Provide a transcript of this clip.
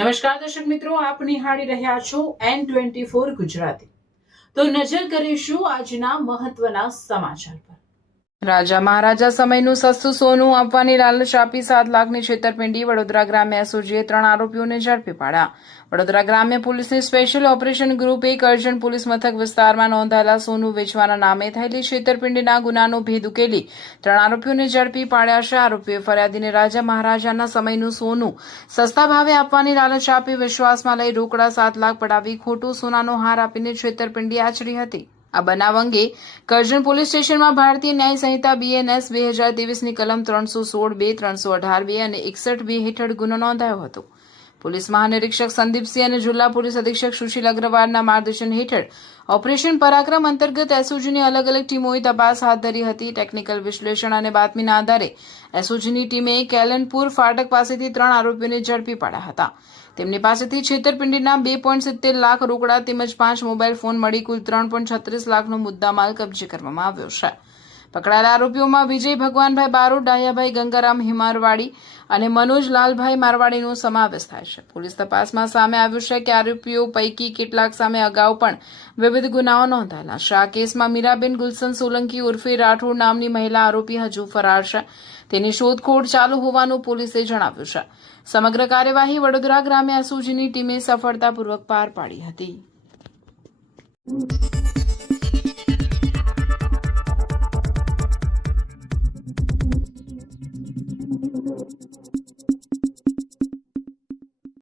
નમસ્કાર દર્શક મિત્રો, આપ નિહાળી રહ્યા છો N24 ગુજરાતી। તો નજર કરીશું આજના મહત્વના સમાચાર પર। રાજા મહારાજા સમયનું સસ્તું સોનું આપવાની લાલચ આપી 7 લાખની છેતરપિંડી। વડોદરા ગ્રામ્ય એસઓજીએ 3 આરોપીઓને ઝડપી પાડ્યા। વડોદરા ગ્રામ્ય પોલીસની special operation group 1 Karjan police મથક વિસ્તારમાં નોંધાયેલા સોનું વેચવાના નામે થયેલી છેતરપિંડીના ગુનાનો ભેદ ઉકેલી 3 આરોપીઓને ઝડપી પાડ્યા છે। આરોપીઓએ ફરિયાદીને રાજા મહારાજાના સમયનું સોનું સસ્તા ભાવે આપવાની લાલચ આપી વિશ્વાસમાં લઈ રોકડા 7 લાખ પડાવી ખોટો સોનાનો હાર આપીને છેતરપિંડી આચરી હતી। આ બનાવ અંગે કરજણ પોલીસ સ્ટેશનમાં ભારતીય ન્યાય સંહિતા BNS 2023ની કલમ 316(2), 318(2) અને 61(2) હેઠળ ગુનો નોંધાયો હતો। પોલીસ મહાનિરીક્ષક સંદીપસિંહ અને જિલ્લા પોલીસ અધિક્ષક સુશીલ અગ્રવાલના માર્ગદર્શન હેઠળ ઓપરેશન પરાક્રમ અંતર્ગત એસઓજીની અલગ અલગ ટીમોએ તપાસ હાથ ધરી હતી। ટેકનિકલ વિશ્લેષણ અને બાતમીના આધારે એસઓજીની ટીમે કેલનપુર ફાટક પાસેથી 3 આરોપીઓને ઝડપી પાડ્યા હતા। તેમની પાસેથી છેતરપિંડીના 2.70 લાખ રોકડા તેમજ 5 મોબાઈલ ફોન મળી કુલ 3.36 લાખનો મુદ્દામાલ કબજે કરવામાં આવ્યો છે। પકડાયેલા આરોપીઓમાં વિજય ભગવાનભાઈ બારોટ, ડાયાભાઈ ગંગારામ હિમારવાડી અને મનોજ લાલભાઈ મારવાડીનો સમાવેશ થાય છે। પોલીસ તપાસમાં સામે આવ્યું છે કે આરોપીઓ પૈકી કેટલાક સામે અગાઉ પણ વિવિધ ગુનાઓ નોંધાયેલા છે। આ કેસમાં મીરાબેન ગુલશન સોલંકી ઉર્ફે રાઠોડ નામની મહિલા આરોપી હજુ ફરાર છે। તેની શોધખોળ ચાલુ હોવાનું પોલીસે જણાવ્યું છે। સમગ્ર કાર્યવાહી વડોદરા ગ્રામ્ય એસઓજીની ટીમે સફળતાપૂર્વક પાર પાડી હતી।